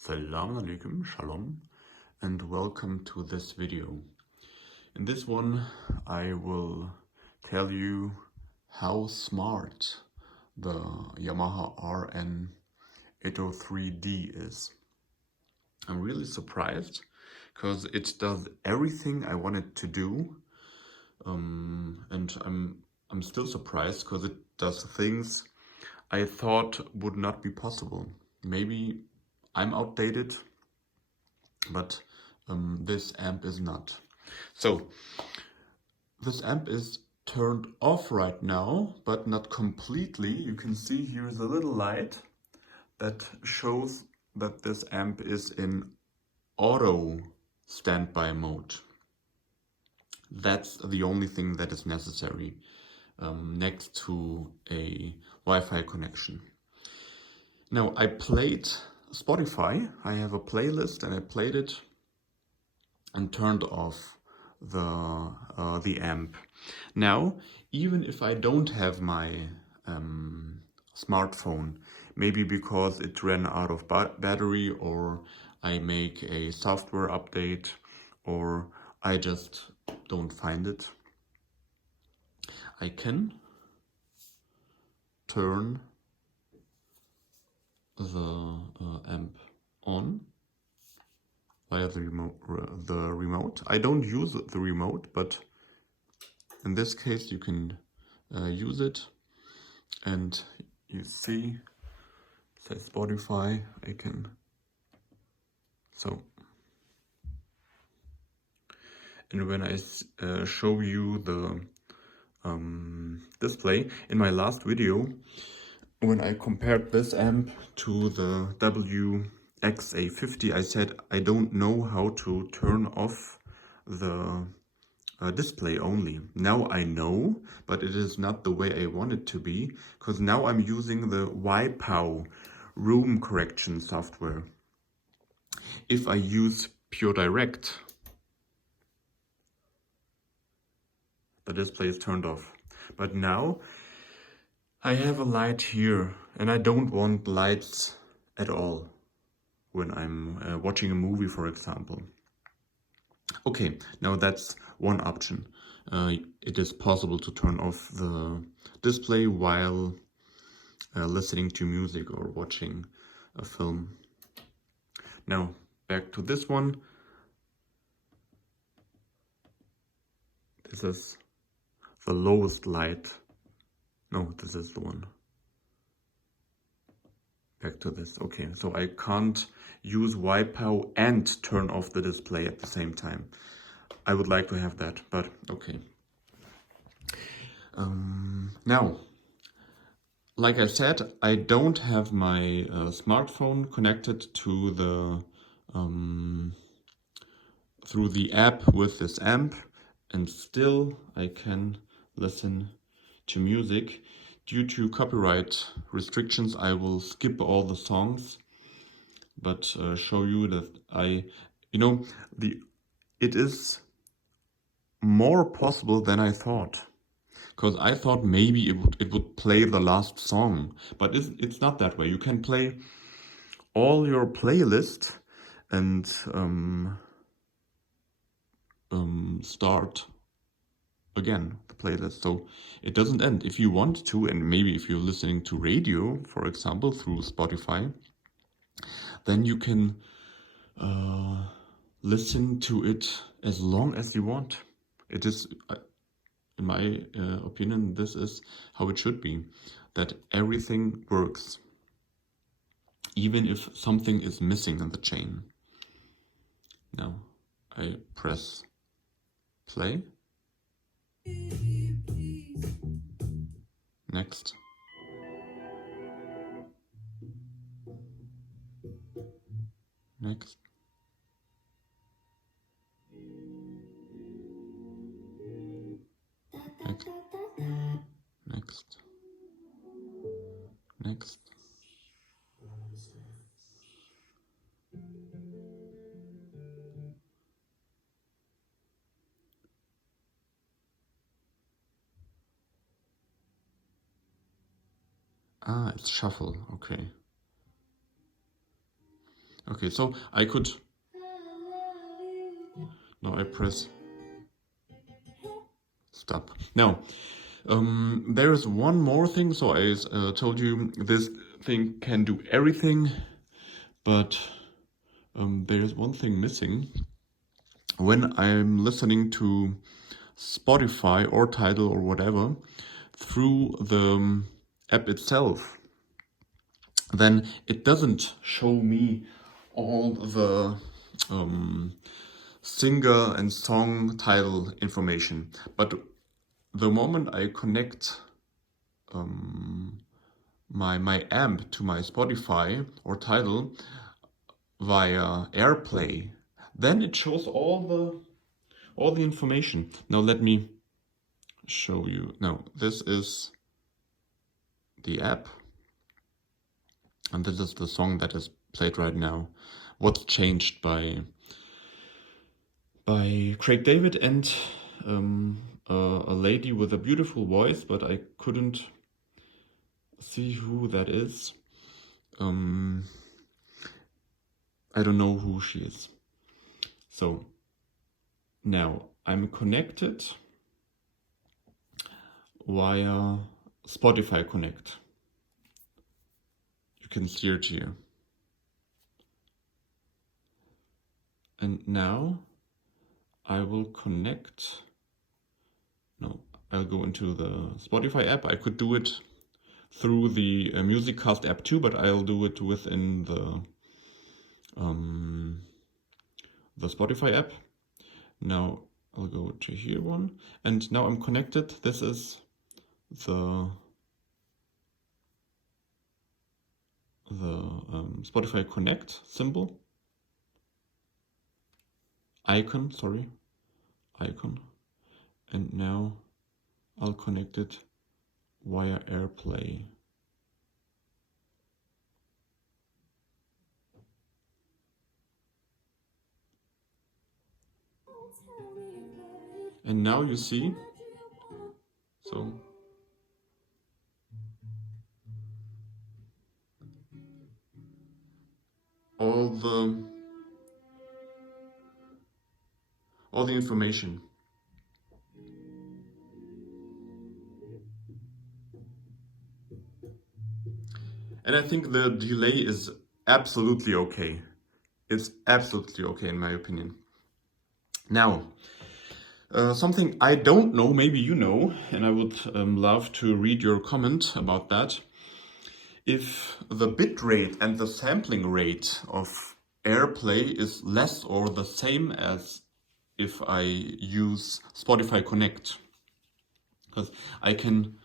Assalamu alaikum, shalom, and welcome to this video. In this one, I will tell you how smart the Yamaha R-N803D is. I'm really surprised because it does everything I want it to do, and I'm still surprised because it does things I thought would not be possible. Maybe I'm outdated, but this amp is not. So this amp is turned off right now, but not completely. You can see here is a little light that shows that this amp is in auto standby mode. That's the only thing that is necessary next to a Wi-Fi connection. Now I played Spotify. I have a playlist and I played it and turned off the amp. Now, even if I don't have my smartphone, maybe because it ran out of battery, or I make a software update, or I just don't find it, I can turn the amp on via the remote. I don't use the remote, but in this case you can use it, and you see, say Spotify, I can, so, and when I show you the display, in my last video, when I compared this amp to the WXA50, I said I don't know how to turn off the display only. Now I know, but it is not the way I want it to be, because now I'm using the YPow room correction software. If I use Pure Direct, the display is turned off. But now I have a light here, and I don't want lights at all when I'm watching a movie, for example. Okay, now that's one option. It is possible to turn off the display while listening to music or watching a film. Now, back to this one. This is the lowest light. No, this is the one. Back to this. Okay, so I can't use YPow and turn off the display at the same time. I would like to have that, but okay. Now, like I said, I don't have my smartphone connected to the through the app with this amp, and still I can listen to music. Due to copyright restrictions, I will skip all the songs, but show you that it is more possible than I thought. Because I thought maybe it would play the last song, but it's not that way. You can play all your playlist and start again the playlist, so it doesn't end. If you want to, and maybe if you're listening to radio, for example, through Spotify, then you can listen to it as long as you want. It is, in my opinion, this is how it should be, that everything works, even if something is missing in the chain. Now I press play. Next. Next. Next. Next. Next. Ah, it's shuffle, okay. Okay, so I could, now I press stop. Now, there is one more thing. So I told you this thing can do everything, but there's one thing missing. When I'm listening to Spotify or Tidal or whatever through the app itself, then it doesn't show me all the singer and song title information. But the moment I connect my amp to my Spotify or Tidal via Airplay, then it shows all the information. Now let me show you. Now this is the app, and this is the song that is played right now. What's changed by Craig David and a lady with a beautiful voice, but I couldn't see who that is. I don't know who she is. So now I'm connected via Spotify Connect. You can see it here. And now I will connect. No, I'll go into the Spotify app. I could do it through the MusicCast app too, but I'll do it within the Spotify app. Now I'll go to here one, and now I'm connected. This is the Spotify Connect symbol. Icon. And now I'll connect it via Airplay. And now you see, so all the information. And I think the delay is absolutely okay. It's absolutely okay in my opinion. Now, something I don't know, maybe you know, and I would love to read your comment about that. If the bit rate and the sampling rate of Airplay is less or the same as if I use Spotify Connect. Because I can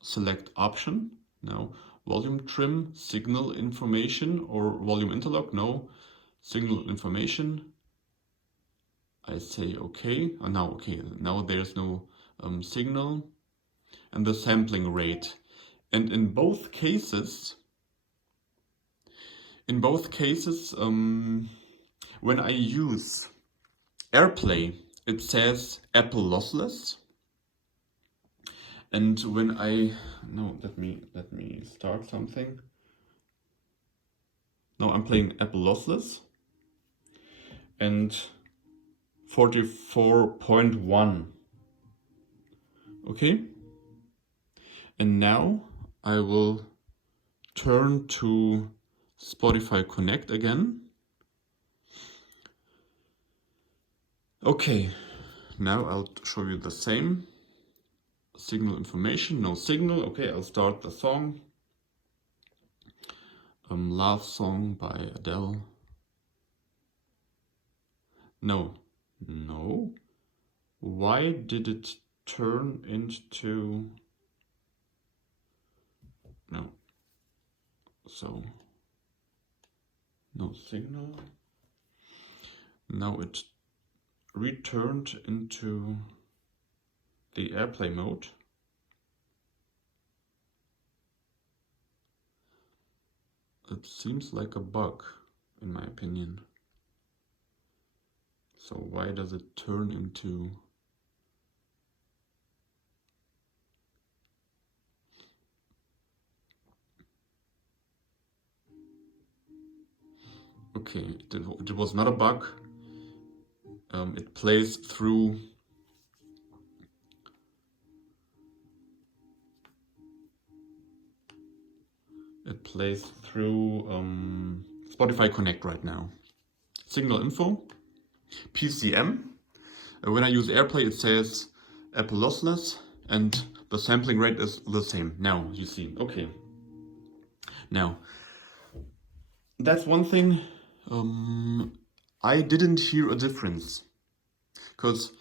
select option, now volume trim, signal information or volume interlock, no, signal information. I say okay, now there's no signal, and the sampling rate. And in both cases, when I use Airplay, it says Apple lossless. And when let me start something. Now I'm playing Apple lossless and 44.1. Okay. And now I will turn to Spotify Connect again. Okay, now I'll show you the same. Signal information, no signal. Okay, I'll start the song. Love Song by Adele. No. Why did it turn into... No. So, no signal. Now it returned into the Airplay mode. It seems like a bug, in my opinion. So why does it turn into... okay, it was not a bug. It plays through Spotify Connect right now. Signal info, PCM. When I use Airplay, it says Apple lossless, and the sampling rate is the same. Now you see, okay. Now, that's one thing. I didn't hear a difference, because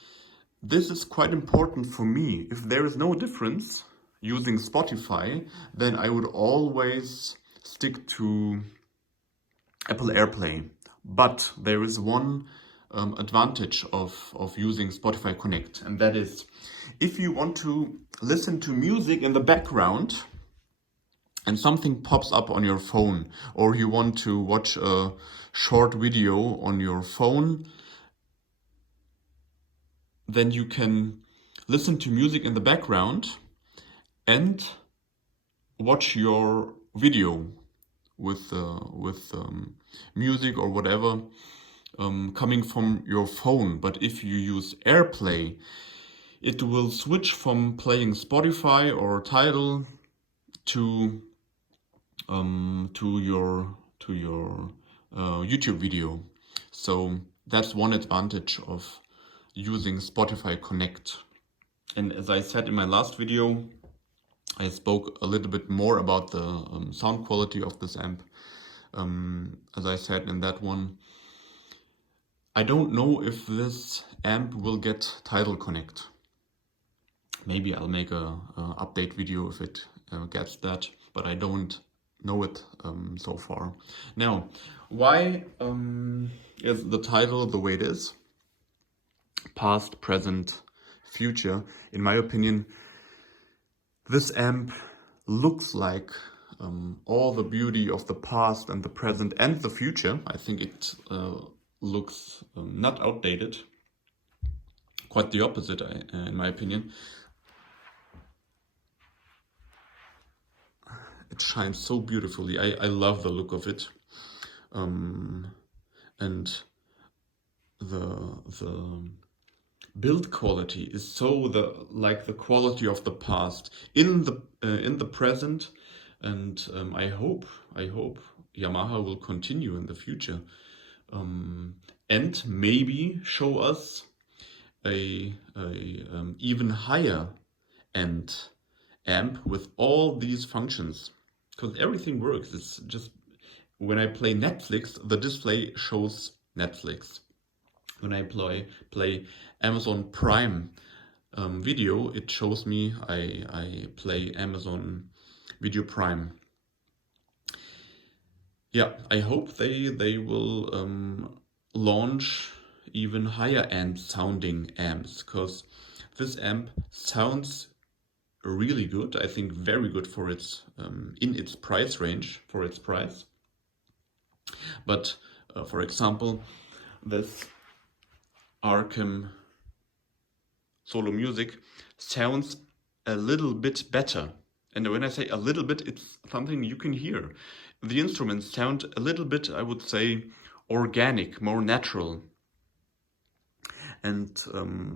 this is quite important for me. If there is no difference using Spotify, then I would always stick to Apple Airplay. But there is one advantage of using Spotify Connect, and that is if you want to listen to music in the background and something pops up on your phone, or you want to watch a short video on your phone, then you can listen to music in the background and watch your video with music or whatever coming from your phone. But if you use Airplay, it will switch from playing Spotify or Tidal to your YouTube video. So that's one advantage of using Spotify Connect. And as I said in my last video, I spoke a little bit more about the sound quality of this amp. As I said in that one, I don't know if this amp will get Tidal Connect. Maybe I'll make a update video if it gets that, but I don't know it so far. Now, why is the Tidal the way it is? Past, present, future. In my opinion, this amp looks like all the beauty of the past and the present and the future. I think it looks not outdated. Quite the opposite, in my opinion. It shines so beautifully. I love the look of it. And the build quality is so like the quality of the past in the present, and I hope Yamaha will continue in the future and maybe show us a even higher end amp with all these functions, because everything works. It's just when I play Netflix, the display shows Netflix. When I play Amazon Prime Video, it shows me I play Amazon Video Prime. Yeah, I hope they will launch even higher end sounding amps, because this amp sounds really good. I think very good for its in its price range, for its price. But for example, this Arca Solo Music sounds a little bit better. And when I say a little bit, it's something you can hear. The instruments sound a little bit, I would say, organic, more natural. And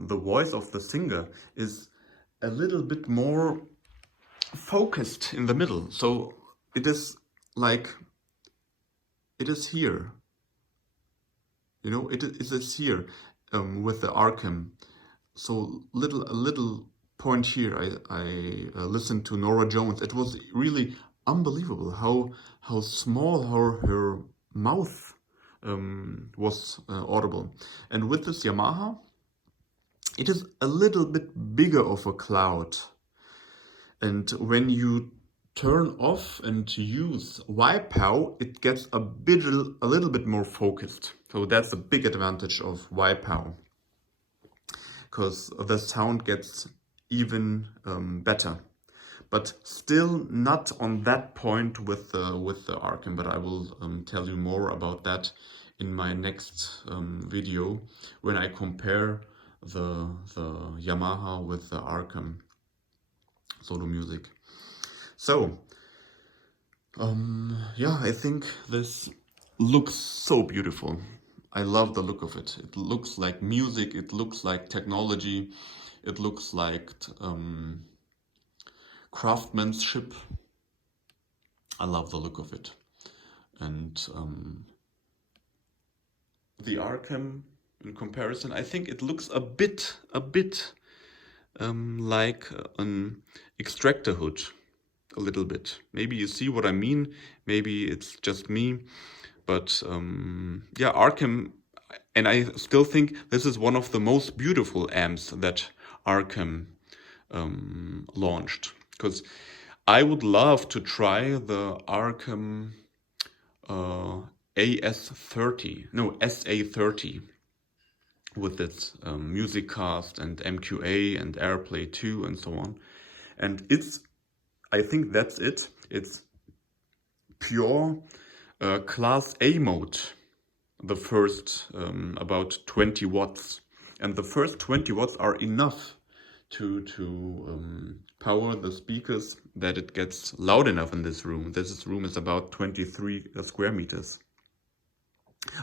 the voice of the singer is a little bit more focused in the middle. So it is like, it is here. You know, it is here. With the Arca. So a little point here, I listened to Nora Jones. It was really unbelievable how small her mouth was audible. And with this Yamaha, it is a little bit bigger of a cloud. And when you turn off and use YPOW, it gets a little bit more focused. So that's a big advantage of YPOW, because the sound gets even better. But still not on that point with the Arca, but I will tell you more about that in my next video when I compare the Yamaha with the Arca Solo Music. So yeah, I think this looks so beautiful. I love the look of it. It looks like music, it looks like technology, it looks like craftsmanship. I love the look of it. And the Arcam, in comparison, I think it looks a bit like an extractor hood, a little bit. Maybe you see what I mean, maybe it's just me, but yeah, Arcam, and I still think this is one of the most beautiful amps that Arcam launched, because I would love to try the Arcam SA30 with its music cast and MQA and Airplay 2 and so on. And I think that's it. It's pure Class A mode, the first about 20 watts. And the first 20 watts are enough to power the speakers that it gets loud enough in this room. This room is about 23 square meters.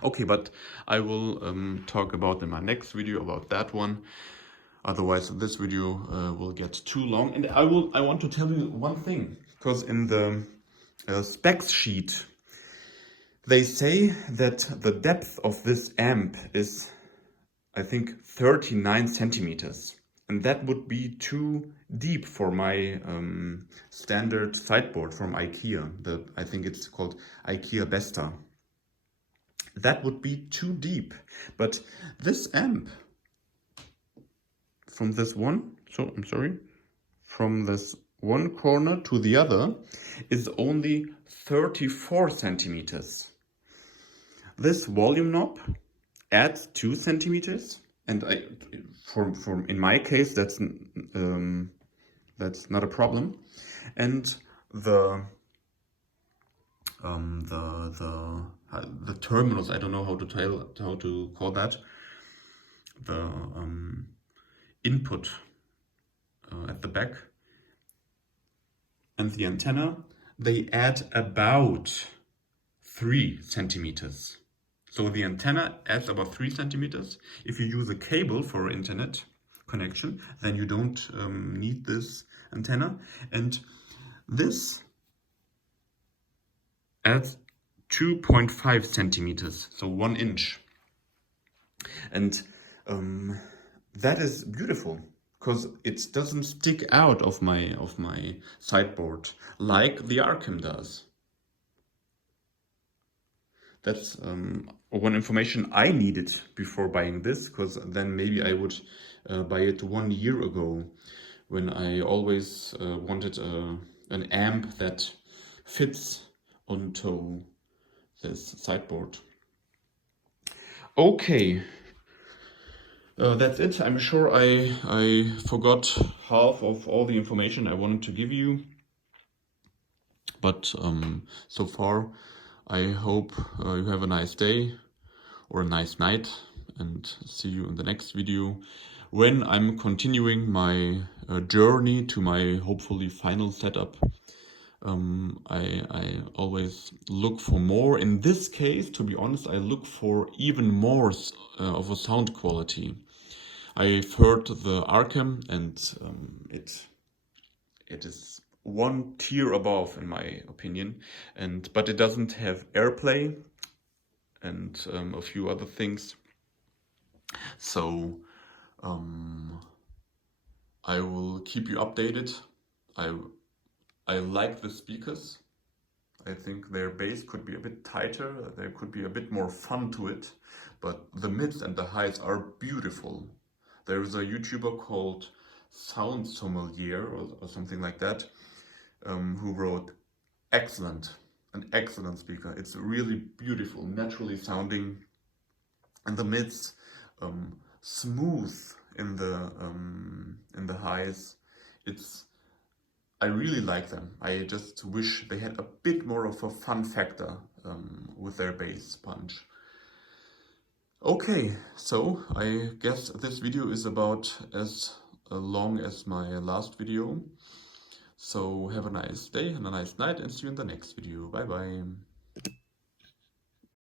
Okay, but I will talk about in my next video about that one. Otherwise, this video will get too long. And I want to tell you one thing, because in the specs sheet, they say that the depth of this amp is, I think, 39 centimeters. And that would be too deep for my standard sideboard from IKEA. I think it's called IKEA Besta. That would be too deep. But this amp, from this one corner to the other, is only 34 centimeters. This volume knob adds 2 centimeters, and in my case that's not a problem. And the terminals, I don't know how to call that, the input at the back and the antenna, they add about 3 centimeters. So the antenna adds about 3 centimeters. If you use a cable for internet connection, then you don't need this antenna. And this adds 2.5 centimeters, so 1 inch. And that is beautiful, because it doesn't stick out of my sideboard like the Arcam does. That's one information I needed before buying this, because then maybe I would buy it 1 year ago, when I always wanted an amp that fits onto this sideboard. Okay, that's it. I'm sure I forgot half of all the information I wanted to give you, but so far I hope you have a nice day or a nice night, and see you in the next video, when I'm continuing my journey to my hopefully final setup. I always look for more. In this case, to be honest, I look for even more of a sound quality. I've heard the Arcam, and it is one tier above, in my opinion, but it doesn't have Airplay and a few other things. So I will keep you updated. I like the speakers. I think their bass could be a bit tighter, there could be a bit more fun to it, but the mids and the highs are beautiful. There is a YouTuber called Sound Sommelier or something like that, who wrote an excellent speaker. It's really beautiful, naturally sounding, and the mids smooth in the highs. I really like them. I just wish they had a bit more of a fun factor with their bass punch. Okay, so I guess this video is about as long as my last video. So have a nice day and a nice night, and see you in the next video. Bye bye.